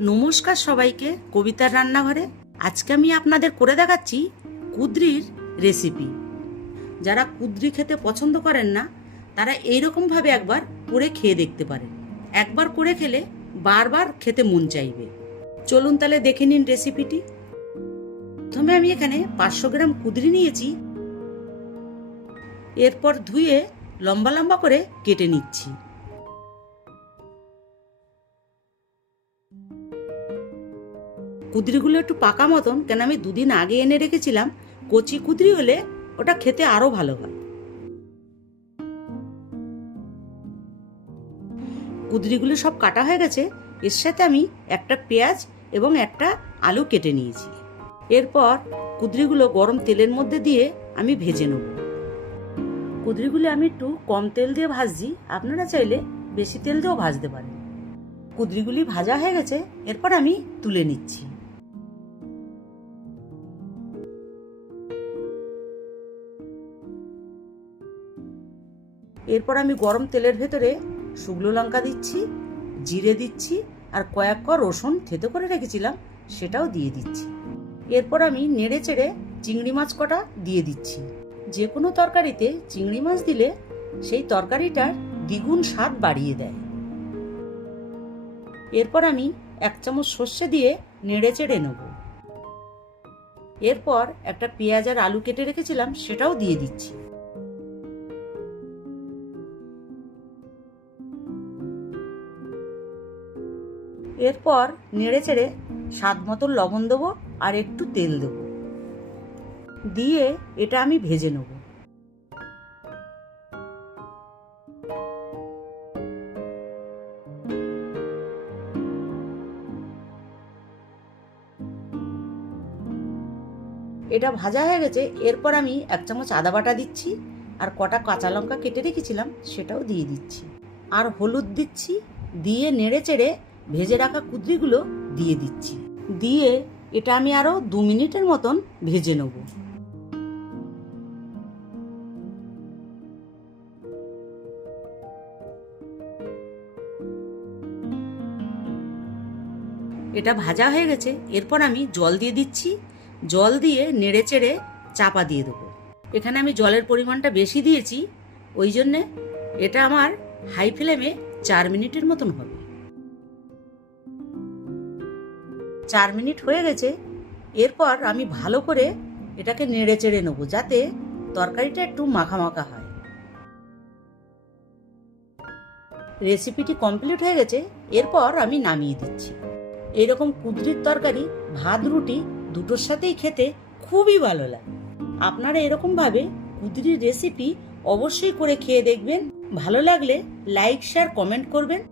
নমস্কার সবাইকে, কবিতার রান্নাঘরে। আজকে আমি আপনাদের করে দেখাচ্ছি কুদ্রির রেসিপি। যারা কুদ্রি খেতে পছন্দ করেন না, তারা এইরকমভাবে একবার করে খেয়ে দেখতে পারেন। একবার করে খেলে বারবার খেতে মন চাইবে। চলুন তাহলে দেখে নিন রেসিপিটি। প্রথমে আমি এখানে পাঁচশো গ্রাম কুদরি নিয়েছি। এরপর ধুয়ে লম্বা লম্বা করে কেটে নিচ্ছি। কুদরিগুলো একটু পাকা মতন, কেন আমি দুদিন আগে এনে রেখেছিলাম, কচি কুদরি হলে ওটা খেতে আরও ভালো হয়। কুদরিগুলো সব কাটা হয়ে গেছে, এর সাথে আমি একটা পেঁয়াজ এবং একটা আলু কেটে নিয়েছি। এরপর কুদরিগুলো গরম তেলের মধ্যে দিয়ে আমি ভেজে নেব। কুদরিগুলো আমি একটু কম তেল দিয়ে ভাজছি, আপনারা চাইলে বেশি তেল দিয়েও ভাজতে পারেন। কুদরিগুলি ভাজা হয়ে গেছে, এরপর আমি তুলে নিচ্ছি। এরপর আমি গরম তেলের ভেতরে শুকনো লঙ্কা দিচ্ছি, জিরে দিচ্ছি আর কয়েক ক রসুন থেতো করে রেখেছিলাম, সেটাও দিয়ে দিচ্ছি। এরপর আমি নেড়ে চেড়ে চিংড়ি মাছ কটা দিয়ে দিচ্ছি। যে কোনো তরকারিতে চিংড়ি মাছ দিলে সেই তরকারিটার দ্বিগুণ স্বাদ বাড়িয়ে দেয়। এরপর আমি এক চামচ সর্ষে দিয়ে নেড়ে চেড়ে নেব। এরপর একটা পেঁয়াজ আর আলু কেটে রেখেছিলাম, সেটাও দিয়ে দিচ্ছি। এরপর নেড়ে চেড়ে স্বাদ মতো লবণ দেবো আর একটু তেল দেবো। দিয়ে এটা আমি ভেজে নেব। এটা ভাজা হয়ে গেছে, এরপর আমি এক চামচ আদা বাটা দিচ্ছি আর কটা কাঁচা লঙ্কা কেটে রেখেছিলাম, সেটাও দিয়ে দিচ্ছি। আর হলুদ দিচ্ছি, দিয়ে নেড়ে চেড়ে ভেজে রাখা কুদ্রিগুলো দিয়ে দিচ্ছি। দিয়ে এটা আমি আরও দু মিনিটের মতন ভেজে নেব। এটা ভাজা হয়ে গেছে। এরপর আমি জল দিয়ে দিচ্ছি। জল দিয়ে নেড়ে চেড়ে চাপা দিয়ে দেবো। এখানে আমি জলের পরিমাণটা বেশি দিয়েছি। ওই জন্যে এটা আমার হাই ফ্লেমে চার মিনিটের মতন হবে। চার মিনিট হয়ে গেছে। এরপর আমি ভালো করে এটাকে নেড়ে চেড়ে নেব যাতে তরকারিটা একটু মাখা মাখা হয়। রেসিপিটি কমপ্লিট হয়ে গেছে, এরপর আমি নামিয়ে দিচ্ছি। এরকম কুদরির তরকারি, ভাত, রুটি দুটোর সাথেই খেতে খুবই ভালো লাগে। আপনারা এরকমভাবে কুদরির রেসিপি অবশ্যই করে খেয়ে দেখবেন। ভালো লাগলে লাইক, শেয়ার, কমেন্ট করবেন।